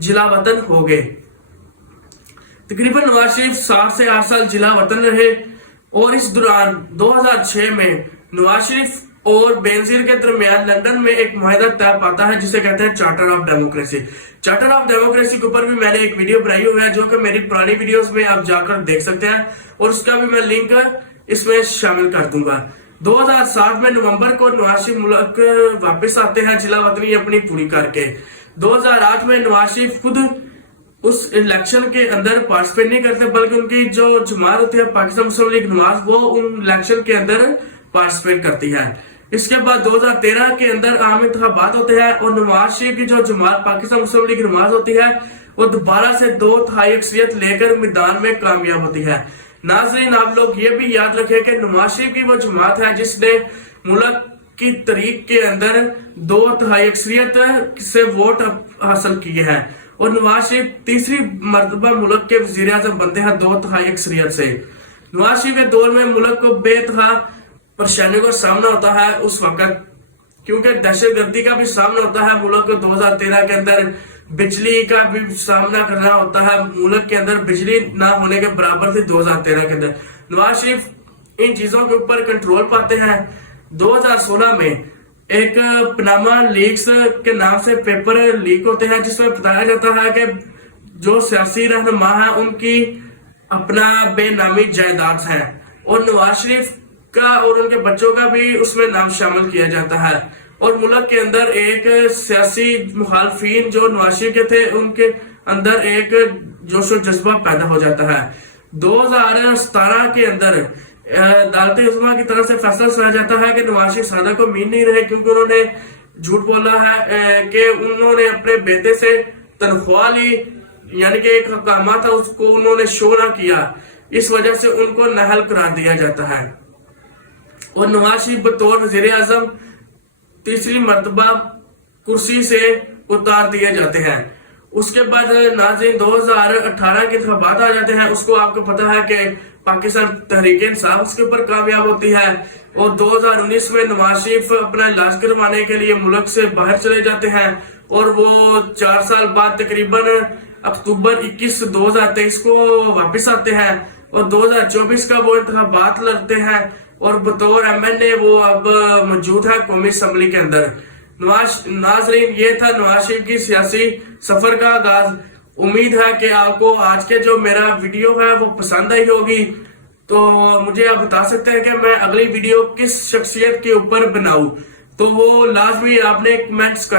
जिला वतन हो गए। तकरीबन नवाज शरीफ 7 से 8 साल जिला वतन रहे और इस दौरान 2006 में नवाज शरीफ और बेनजीर के दरमियान लंदन में एक मुआहदा तय पाता है जिसे कहते हैं charter of democracy. Charter of democracy के ऊपर भी मैंने एक वीडियो बनाई हुई है जो कि मेरी पुरानी वीडियोस में आप जाकर देख सकते हैं और उसका भी मैं लिंक इसमें शामिल कर दूंगा। 2007 में नवंबर को नवाज शरीफ मुल्क वापस आते हैं जिला वतनी अपनी पूरी करके। 2008 में नवाज शरीफ खुद उस इलेक्शन के अंदर पार्टिसिपेट नहीं करते बल्कि उनकी जो जमात होती है पाकिस्तान मुस्लिम लीग नवाज वो उन इलेक्शन के अंदर पार्टिसिपेट करती है। इसके बाद 2013 के अंदर आम इंतखाबात होते हैं और नवाज शरीफ की जो जमात पाकिस्तान मुस्लिम लीग नवाज होती है वो दोबारा से 2/3 अक्सरियत लेकर मैदान में कामयाब होती है। नाजरीन, आप लोग ये भी याद रखें कि नवाज शरीफ की वो जमात है जिसने मुल्क की तरीक के अंदर 2/3 अक्सरियत से वोट हासिल किए हैं और नवाज शरीफ तीसरी मर्तबा मुल्क के वजीर आजम बनते हैं 2/3 अक्सरियत से। नवाज शरीफ के दौर में मुल्क को बेतहा परेशानियों का सामना होता है उस वक्त, क्योंकि दहशत गर्दी का भी सामना होता है मुल्क को। 2013 के अंदर बिजली का भी सामना करना होता है, मुल्क के अंदर बिजली ना होने के बराबर थी 2013 के अंदर। नवाज शरीफ इन चीजों के ऊपर कंट्रोल पाते हैं। 2016 में एक पनामा लीक्स के नाम से पेपर लीक होते हैं जिसमें बताया जाता है कि जो सियासी रहनुमा है उनकी अपना बेनामी जायदाद है और नवाज शरीफ का और उनके बच्चों का भी उसमें नाम शामिल किया जाता है और मुल्क के अंदर एक सियासी मुखालफिन जो नवाज शरीफ के थे उनके अंदर एक जोश और जज्बा पैदा हो जाता है। 2017 के अंदर अदालत उज़्मा की तरफ से फैसला सुनाया जाता है कि नवाज शरीफ सादा को मीन नहीं रहे क्योंकि उन्होंने झूठ बोला है कि उन्होंने अपने बेटे से तनख्वाह ली, यानी कि एक हकामा था उसको उन्होंने शो ना किया, इस वजह से उनको नाअहल करार दिया जाता है और नवाज शरीफ बतौर वजीर आजम तीसरी मर्तबा कुर्सी से उतार दिए जाते हैं। उसके बाद नाज़रीन 2018 के इंतखाबात आ जाते हैं। उसको आपको पता है कि पाकिस्तान तहरीक इंसाफ उसके ऊपर कामयाब होती है और 2019 में नवाज शरीफ अपना इलाज करवाने के लिए मुल्क से बाहर चले जाते हैं और वो 4 साल बाद तकरीबन अक्टूबर 21 2023 को वापस आते हैं और 2024 का वो इंतखाबात लड़ते हैं और बतौर MNA वो अब मौजूद है कौमी असम्बली के अंदर। नाजरीन, ये था नवाज शरीफ की सियासी सफर का आगाज। उम्मीद है कि आपको आज के जो मेरा वीडियो है वो पसंद आई होगी, तो मुझे आप बता सकते हैं कि मैं अगली वीडियो किस शख्सियत के ऊपर बनाऊं, तो वो लाजमी आपने कमेंट्स